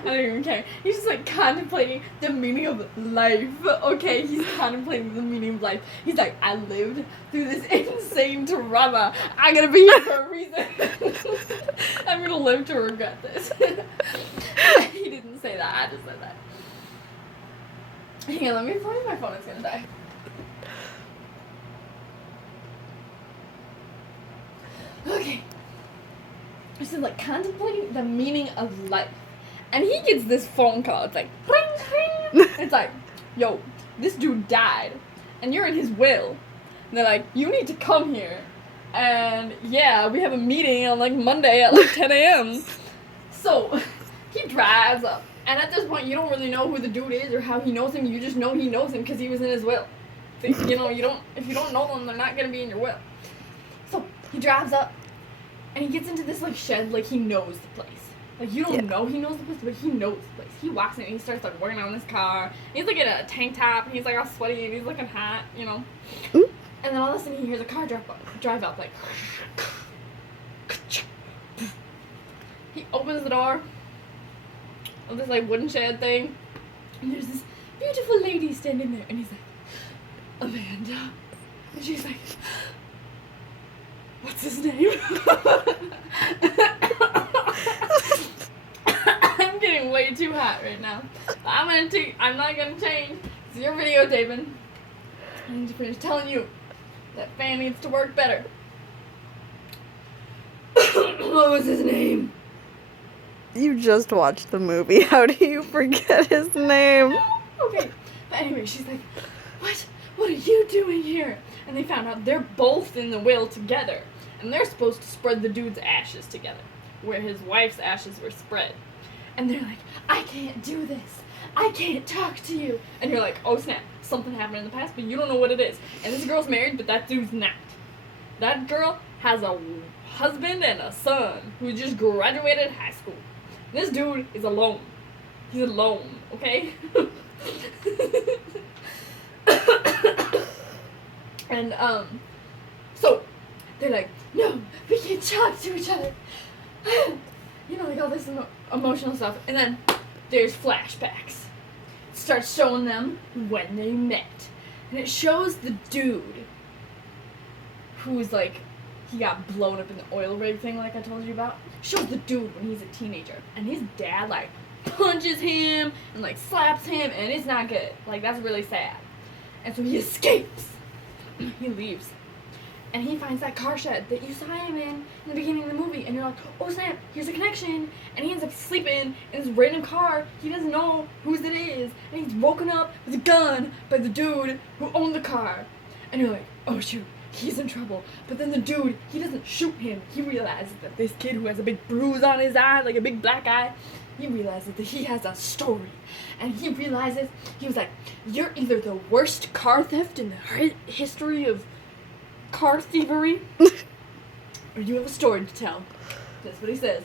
I don't even care. He's just like contemplating the meaning of life. Okay, he's contemplating the meaning of life. He's like, I lived through this insane trauma. I'm gonna be here for a reason. I'm gonna live to regret this. He didn't say that. I just said that. Hang on, let me find my phone. It's gonna die. Okay. This is like contemplating the meaning of life. And he gets this phone call. It's like, ring, ring. It's like, yo, this dude died. And you're in his will. And they're like, you need to come here. And yeah, we have a meeting on like Monday at like 10 a.m. So he drives up. And at this point, you don't really know who the dude is or how he knows him. You just know he knows him because he was in his will. So, you know, if you don't know them, they're not going to be in your will. So he drives up. And he gets into this, like, shed, like, he knows the place. Like, you don't know he knows the place, but he knows the place. He walks in and he starts, like, working on his car. He's, like, in a tank top, and he's, like, all sweaty, and he's looking hot, you know. And then all of a sudden he hears a car drive up, like... He opens the door of this, like, wooden shed thing. And there's this beautiful lady standing there. And he's like, Amanda. And she's like... What's his name? I'm getting way too hot right now. But I'm not gonna change. It's your videotaping. I need to finish telling you that fan needs to work better. What was his name? You just watched the movie. How do you forget his name? Okay. But anyway, she's like, What? What are you doing here? And they found out they're both in the will together. And they're supposed to spread the dude's ashes together, where his wife's ashes were spread. And they're like, I can't do this. I can't talk to you. And you're like, oh snap, something happened in the past, but you don't know what it is. And this girl's married, but that dude's not. That girl has a husband and a son who just graduated high school. This dude is alone. He's alone, okay? And, so, they're like, no, we can't talk to each other. You know, like all this emotional stuff. And then there's flashbacks. It starts showing them when they met. And it shows the dude who's like, he got blown up in the oil rig thing like I told you about. Shows the dude when he's a teenager. And his dad, like, punches him and, like, slaps him. And it's not good. Like, that's really sad. And so he escapes. He leaves. And he finds that car shed that you saw him in the beginning of the movie. And you're like, oh snap, here's a connection. And he ends up sleeping in this random car. He doesn't know whose it is. And he's woken up with a gun by the dude who owned the car. And you're like, oh shoot, he's in trouble. But then the dude, he doesn't shoot him. He realizes that this kid who has a big bruise on his eye, like a big black eye, he realizes that he has a story. And he realizes, he was like, you're either the worst car theft in the history of car thievery, or you have a story to tell. That's what he says.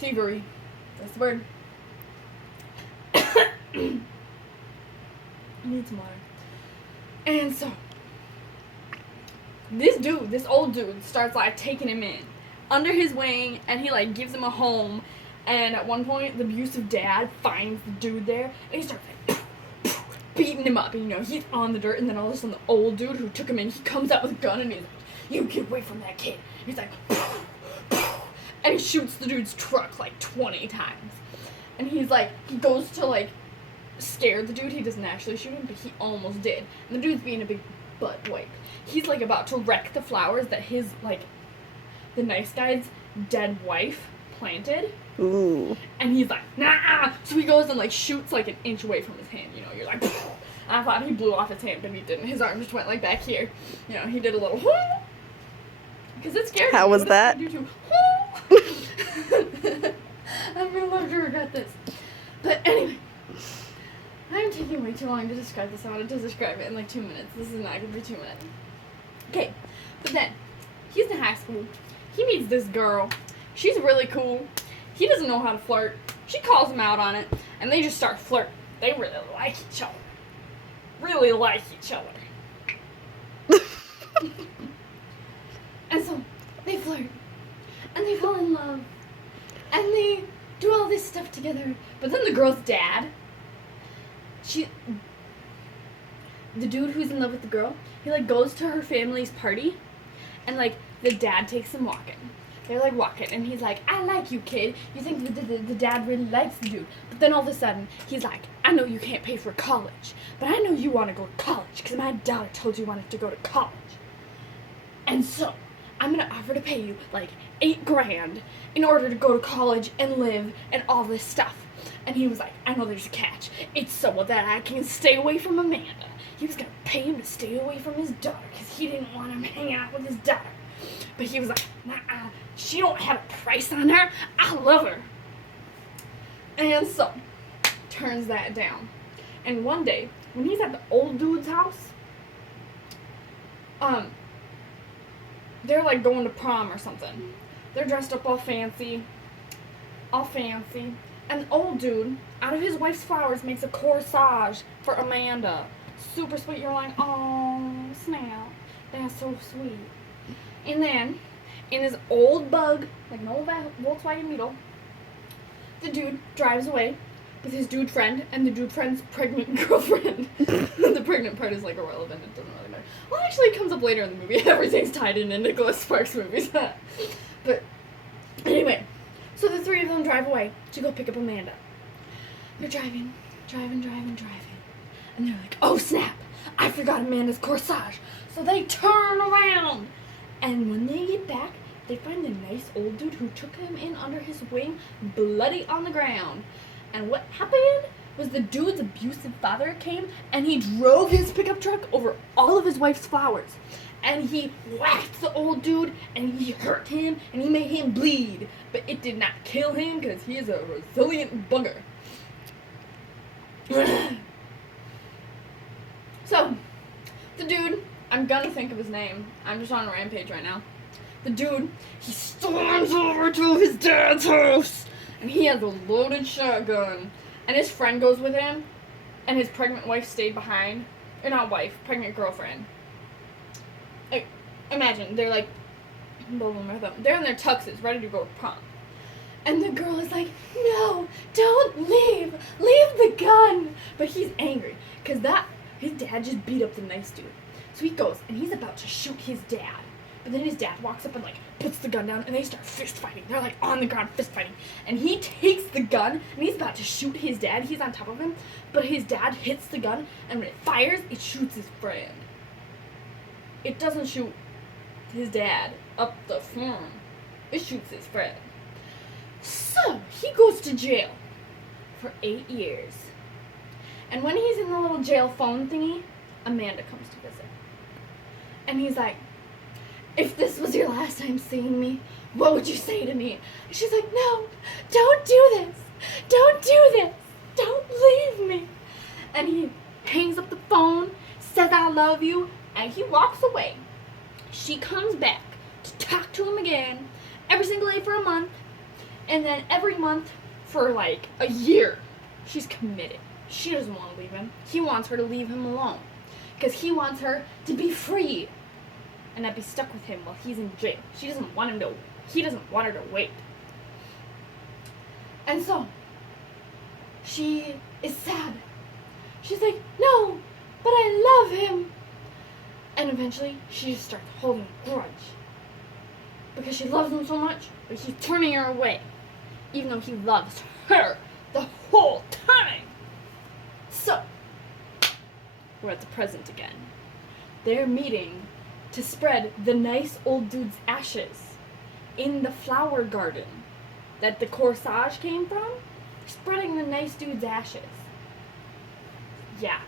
Thievery. That's the word. I need some water. And so, this old dude, starts like taking him in under his wing, and he like gives him a home. And at one point, the abusive dad finds the dude there, and he starts like beating him up. And, you know, he's on the dirt, and then all of a sudden, the old dude who took him in, he comes out with a gun, and he's like, "You get away from that kid!" He's like, and he shoots the dude's truck like 20 times. And he's like, he goes to like scare the dude. He doesn't actually shoot him, but he almost did. And the dude's being a big butt wipe. He's like about to wreck the flowers that his like the nice guy's dead wife planted. Ooh. And he's like, nah! So he goes and like shoots like an inch away from his hand, you know, you're like, and I thought he blew off his hand, but he didn't. His arm just went like back here. You know, he did a little, because it scared me. How was that? I'm gonna love to regret this. But anyway, I'm taking way too long to describe this. I wanted to describe it in like 2 minutes. This is not gonna be 2 minutes. Okay, but then, he's in high school. He meets this girl. She's really cool. He doesn't know how to flirt. She calls him out on it, and they just start flirting. They really like each other. Really like each other. And so, they flirt. And they fall in love. And they do all this stuff together. But then the girl's dad, the dude who's in love with the girl, he, like, goes to her family's party, and, like, the dad takes him walking. They're, like, walking, and he's like, I like you, kid. You think the dad really likes the dude. But then all of a sudden, he's like, I know you can't pay for college, but I know you want to go to college, because my daughter told you wanted to go to college. And so, I'm going to offer to pay you, like, $8,000 in order to go to college and live and all this stuff. And he was like, I know there's a catch. It's so that I can stay away from Amanda. He was going to pay him to stay away from his daughter because he didn't want him hanging out with his daughter. But he was like, nah, she don't have a price on her. I love her. And so, turns that down. And one day, when he's at the old dude's house, they're, like, going to prom or something. They're dressed up all fancy. And the old dude, out of his wife's flowers, makes a corsage for Amanda. Super sweet. You're like, oh, snap. That's so sweet. And then, in his old bug, like an old Volkswagen Beetle, the dude drives away with his dude friend and the dude friend's pregnant girlfriend. The pregnant part is, like, irrelevant. It doesn't really matter. Well, actually, it comes up later in the movie. Everything's tied into Nicholas Sparks movies. But, anyway. So the three of them drive away to go pick up Amanda. They're driving. And they're like, oh, snap. I forgot Amanda's corsage. So they turn around. And when they get back, they find the nice old dude who took him in under his wing bloody on the ground. And what happened was the dude's abusive father came and he drove his pickup truck over all of his wife's flowers. And he whacked the old dude, and he hurt him, and he made him bleed. But it did not kill him, because he is a resilient bugger. So, the dude, I'm gonna think of his name. I'm just on a rampage right now. The dude, he storms over to his dad's house, and he has a loaded shotgun. And his friend goes with him, and his pregnant wife stayed behind. Or not wife, pregnant girlfriend. Like, imagine, they're like, they're in their tuxes, ready to go to prom. And the girl is like, no, don't leave. Leave the gun. But he's angry, because his dad just beat up the nice dude. So he goes, and he's about to shoot his dad. But then his dad walks up and, like, puts the gun down, and they start fist fighting. They're, like, on the ground fist fighting. And he takes the gun, and he's about to shoot his dad. He's on top of him. But his dad hits the gun, and when it fires, it shoots his friend. It doesn't shoot his dad up the farm. It shoots his friend. So, he goes to jail for 8 years. And when he's in the little jail phone thingy, Amanda comes to visit. And he's like, if this was your last time seeing me, what would you say to me? And she's like, no, don't do this. Don't do this. Don't leave me. And he hangs up the phone, says I love you, and he walks away. She comes back to talk to him again every single day for a month. And then every month for like a year, she's committed. She doesn't want to leave him. He wants her to leave him alone. Because he wants her to be free and not be stuck with him while he's in jail. He doesn't want her to wait. And so, she is sad. She's like, no, but I love him. And eventually, she just starts holding a grudge. Because she loves him so much, but he's turning her away. Even though he loves her the whole time. So, we're at the present again. They're meeting to spread the nice old dude's ashes in the flower garden that the corsage came from. Spreading the nice dude's ashes. Yeah.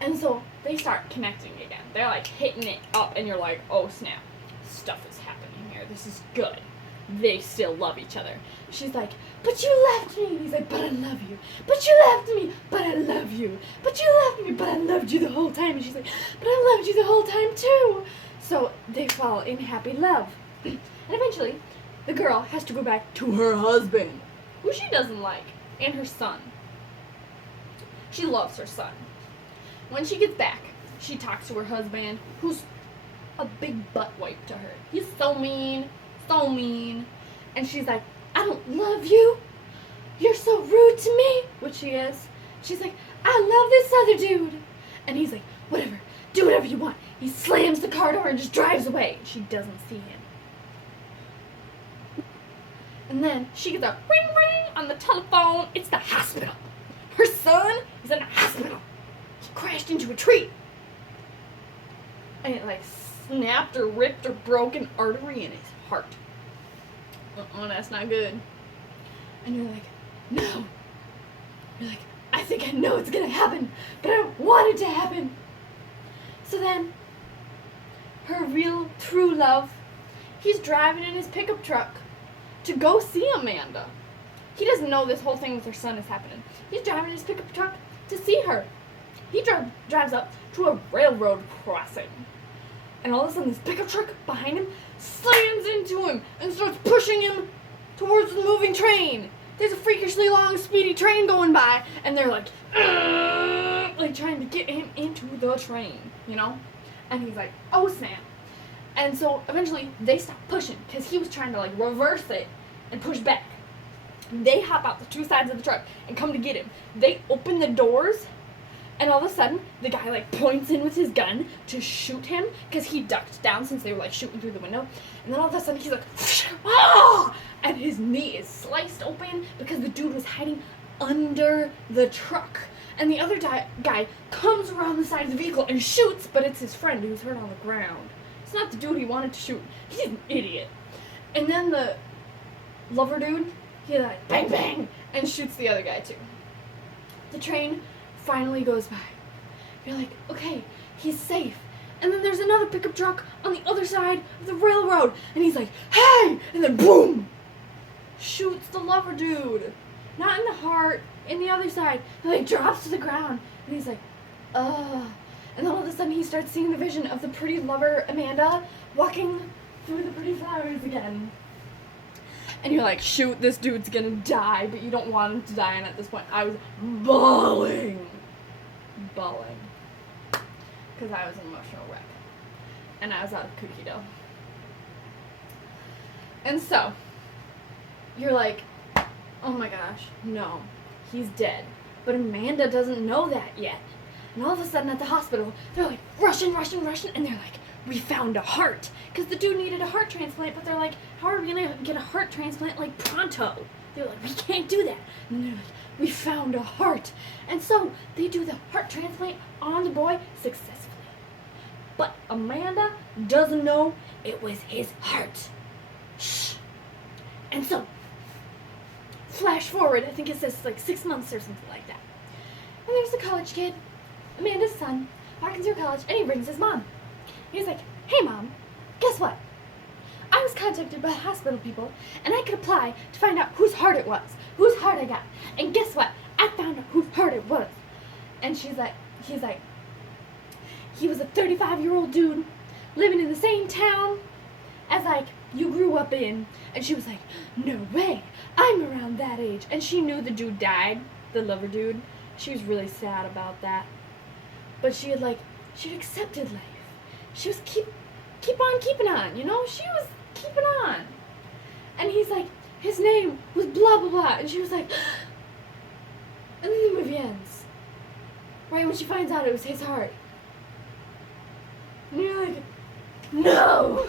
And so, they start connecting again. They're like hitting it up and you're like, oh snap, stuff is happening here. This is good. They still love each other. She's like, but you left me. And he's like, but I love you. But you left me. But I love you. But you left me. But I loved you the whole time. And she's like, but I loved you the whole time too. So they fall in happy love. And eventually, the girl has to go back to her husband, who she doesn't like, and her son. She loves her son. When she gets back, she talks to her husband, who's a big butt wipe to her. He's so mean. So mean. And she's like, I don't love you. you're so rude to me, which she is. She's like, I love this other dude. And he's like, whatever, do whatever you want. He slams the car door and just drives away. She doesn't see him. And then she gets a ring ring on the telephone. It's the hospital. Her son is in the hospital. He crashed into a tree. And it like snapped or ripped or broke an artery in his heart. That's not good. And you're like, no. You're like, I think I know it's gonna happen, but I don't want it to happen. So then, her real, true love, he's driving in his pickup truck to go see Amanda. He doesn't know this whole thing with her son is happening. He's driving his pickup truck to see her. He drives up to a railroad crossing. And all of a sudden, this pickup truck behind him slams into him and starts pushing him towards the moving train. There's a freakishly long, speedy train going by, and they're like trying to get him into the train, you know? And he's like, oh snap. And so eventually they stop pushing because he was trying to like reverse it and push back. They hop out the two sides of the truck and come to get him. They open the doors, and all of a sudden the guy like points in with his gun to shoot him because he ducked down since they were like shooting through the window. And then all of a sudden he's like, ah! And his knee is sliced open because the dude was hiding under the truck. And the other guy comes around the side of the vehicle and shoots, but it's his friend who's hurt on the ground. It's not the dude he wanted to shoot. He's an idiot. And then the lover dude, he like bang bang and shoots the other guy too. The train finally goes by. You're like, okay, he's safe. And then there's another pickup truck on the other side of the railroad, and he's like, hey! And then boom! Shoots the lover dude. Not in the heart, in the other side. And like drops to the ground. And he's like, ugh. And then all of a sudden he starts seeing the vision of the pretty lover Amanda walking through the pretty flowers again. And you're like, shoot, this dude's gonna die, but you don't want him to die. And at this point, I was bawling. Because I was an emotional wreck. And I was out of cookie dough. And so, you're like, oh my gosh, no, he's dead. But Amanda doesn't know that yet. And all of a sudden at the hospital, they're like, rushing, and they're like, we found a heart. Because the dude needed a heart transplant, but they're like, how are we going to get a heart transplant like pronto? They're like, we can't do that. And they're like, we found a heart. And so they do the heart transplant on the boy successfully. But Amanda doesn't know it was his heart. Shh. And so, flash forward, I think it says like 6 months or something like that. And there's a college kid, Amanda's son, walking through college, and he brings his mom. He's like, hey mom, guess what? I was contacted by the hospital people, and I could apply to find out whose heart it was, whose heart I got. And guess what? I found out whose heart it was. And he's like, he was a 35-year-old dude living in the same town as like you grew up in. And she was like, no way, I'm around that age. And she knew the dude died, the lover dude. She was really sad about that. But she'd accepted life. She was keep on keeping on, you know? She was keeping on. And he's like, his name was blah, blah, blah. And she was like, and then the movie ends. Right when she finds out it was his heart. And you're like, no!